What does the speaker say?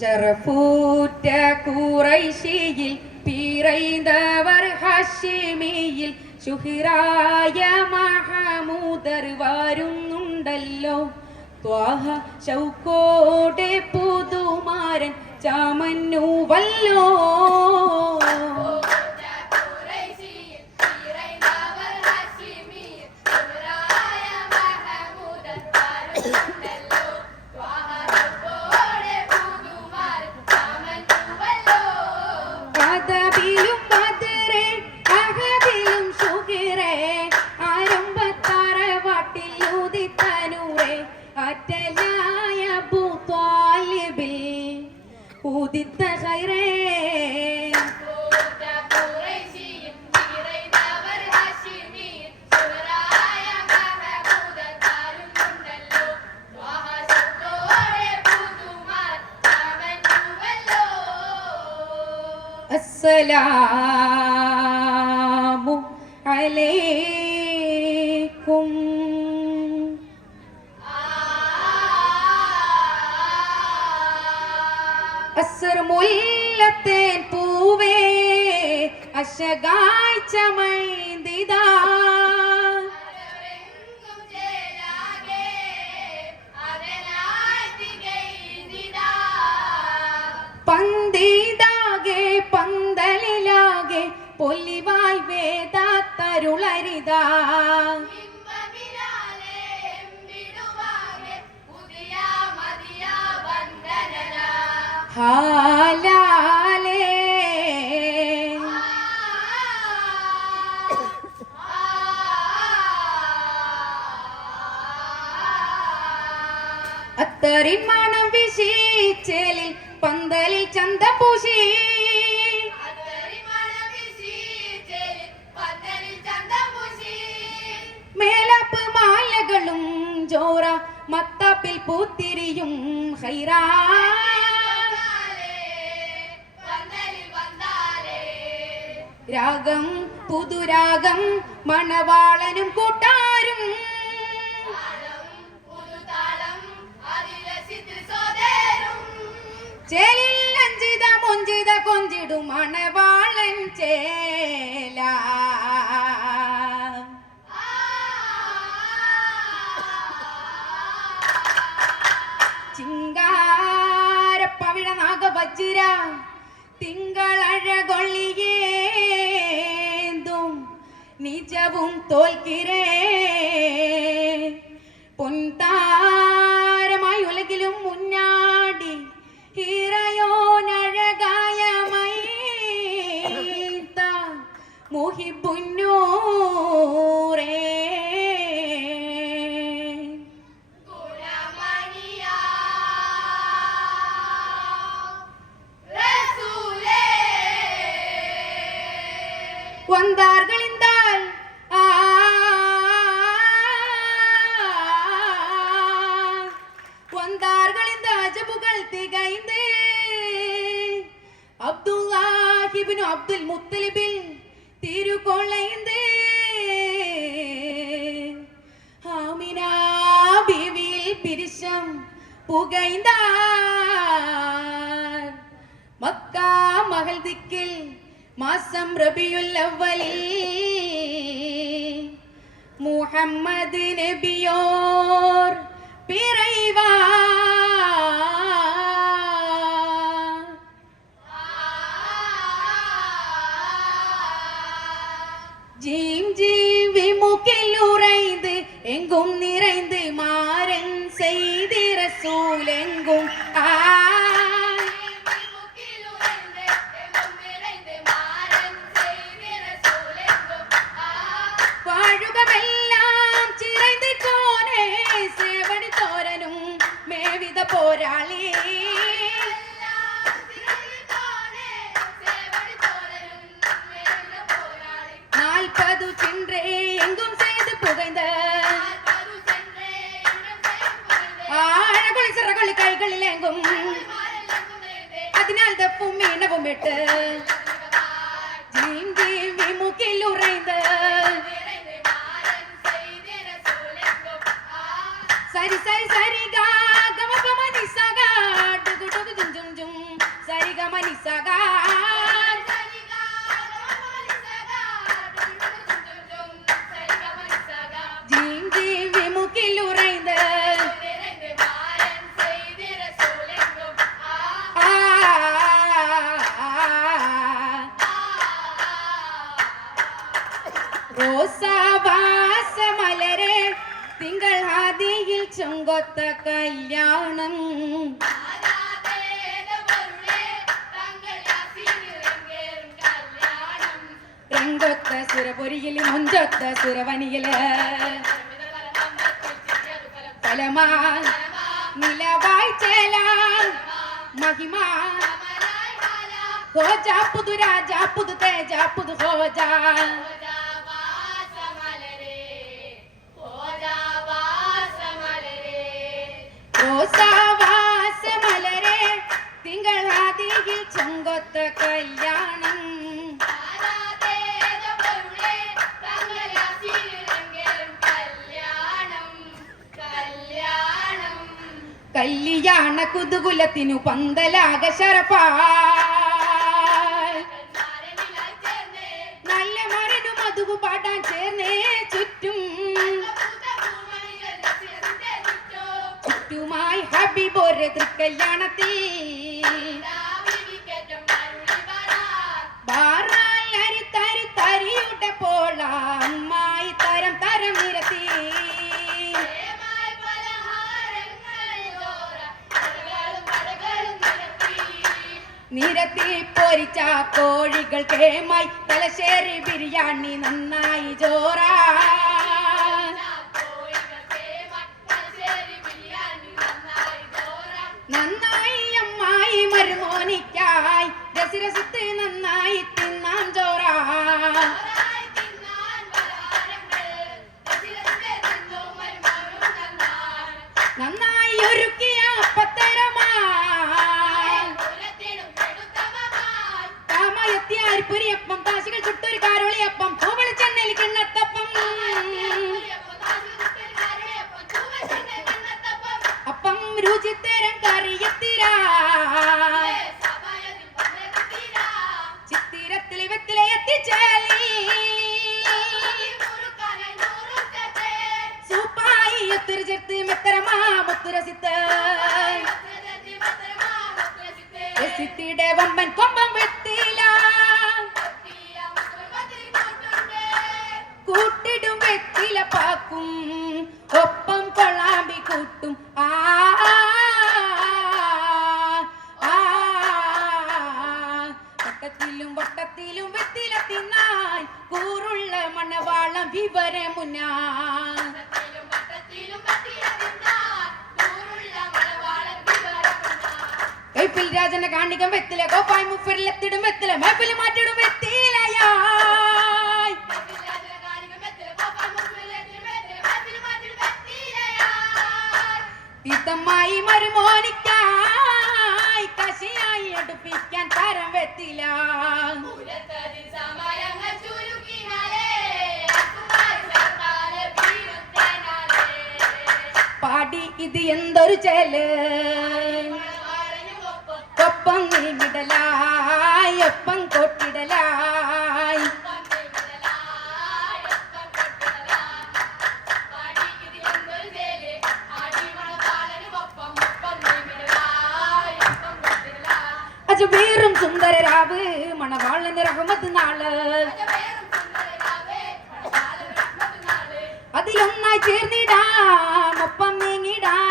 ஷரபூற்ற குறைஷியில் பிறைந்தவர் ஹஷிமியில் ശുഹ്റായ മഹമൂദർ വരുന്നുണ്ടല്ലോ ത്വാഹ ശൗക്കോടെ പുതുമാരൻ ചാമന്നുവല്ലോ ഉദിത്ത ഖൈറേ അസ്സലാമു അലൈക്കും മുല്ലത്തേൻ പൂവേ അശകായ് ചമൈന്ദിതാ പന്തിതാകെ പന്തലിലാകെ പൊലിവായ് വേദാത്തരുളരിതാ ഹാലാലേ അത്തറിൻ മണം വീശിച്ചേലിൽ പന്തലിൽ ചന്തം പൂശി മേലാപ്പ് മാലകളും ജോറ മത്താപ്പിൽ പൂത്തിരിയും ഹൈറാ രാഗം പുതുരാഗം മണവാളനും കൂട്ടാരും ചേലിൽ അഞ്ചിത മൊഞ്ചിത കൊഞ്ചിടും മണവാളൻ ചേല ചിങ്കാരപ്പവിഴ നാഗവജ്ര തിങ്കളഴകൊള്ളിയേന്തും നിജവും തോൽക്കിരേ പൊൻതാരമായി ഉലകിലും മുന്നാടി ഹിറയോനഴകായ മൈത്ത മുഹിബുന്നൂറേ வந்தார்களிந்தால் வந்தார்களிந்த அஜபுகள் திகைந்து அப்துல்லாஹிபின் அப்துல் முத்தலிபில் திருக்கொளைந்து ஆமினா பீவியில் பிரிஷம் புகைந்தார் மக்கா மகள் திக்கில் മാസം റബിയുൽ അവ്വലിൽ മുഹമ്മദ് നബിയോർ പിറൈവാർ ജീം ജീം വിമുഖിൽ ഉറൈந்து എങ്കും നിറൈந்து മാരൻ செய்தி റസൂൽ എങ്കും പോരാളി നാൽപ്പതു ചിன்றே എങ്കും ചെയ്ത് പുകൈந்த ആഴകൊളി ചിറകൊളി കൈകളിലെങ്കും അതിനാൽ ദപ്പും മീനവും ഇട്ട് ജീം ജീം വിമുഖിൽ ഉറൈந்து സരി സരി സരി ഗാ ഗമ ഗമ നിസ ഗാ ഡുഗു ഡുഗു ജും ജും ജും ചെങ്കൊത്ത കല്യാണം രംഗൊത്ത സുരപുരിയില് മൊഞ്ചൊത്ത സുരവനിയില് ഫലമാ നിലവായി ചേലാൻ മഹിമാ ഹോജാ പുതു രാജാ പുതു തേജാ പുതു ഹോജാ റോസാവാസമലരെ തിങ്കളാദിയിൽ ചെങ്കൊത്ത കല്യാണം കല്യാണ കുതുകുലത്തിനു പന്തലാക ശരപ്പാ നല്ല മരനു മധുകു പാടാൻ ചേർന്നേ ചുറ്റുമായി ഹബീബോരെ തൃക്കല്യാണത്തിൽ തരിയുടെ പോള അമ്മായി തരം തരം നിരത്തി നിരത്തി പൊരിച്ച കോഴികൾ കേമായി തലശ്ശേരി ബിരിയാണി നന്നായി ജോറാ നന്നായി അമ്മായി മരുമോനിക്കായി രസിരസത്ത് നന്നായി തിന്നാൻ ജോറാ നന്നായി ഒരുക്കിയ അരിപ്പൊരിയപ്പം കാശികൾ ചുട്ടൊരു കാരോളിയപ്പം പൂവളിച്ചെണ്ണയിൽ കിണ്ണത്തപ്പം അപ്പം രുചിത്തരം കറിയത്തിര ചിത്തിരത്തിൽ വെത്തിലെ എത്തിച്ചേലി സൂപ്പായി ഒത്തിരി ചേർത്ത് മെത്തരമാ മുത്തുരസിത്ത് സിത്തിയുടെ വമ്പൻ കൊമ്പം വെത്തില കൂട്ടിടും വെത്തില പാക്കും ഒപ്പം കൊള്ളാമ്പി കൂട്ടും വട്ടത്തിലും വട്ടത്തിലും വെത്തില തിന്നാൻ കൂറുള്ള മണവാളം വിവരെ മുന്നാ കൈപ്പിൽ രാജനെ കാണികം വെത്തില കോപ്പായി മുഫരിലെത്തിടും വെത്തില മേപ്പിൽ മാറ്റിടും വെത്തിലയായി തീത്തമ്മായി മരുമോനിക്കായി കശിയായി അടുപ്പിക്കാൻ തരം വെത്തില പാടി ഇത് എന്തൊരു ചേല് ഒപ്പം നീങ്ങിടലായി ഒപ്പം കൊട്ടിടലായി അജബീറും സുന്ദരരാവ് മണവാളന് റഹ്മത്ത് നാള് അതിലൊന്നായി ചേർന്നിടാം ഒപ്പം നീങ്ങിടാം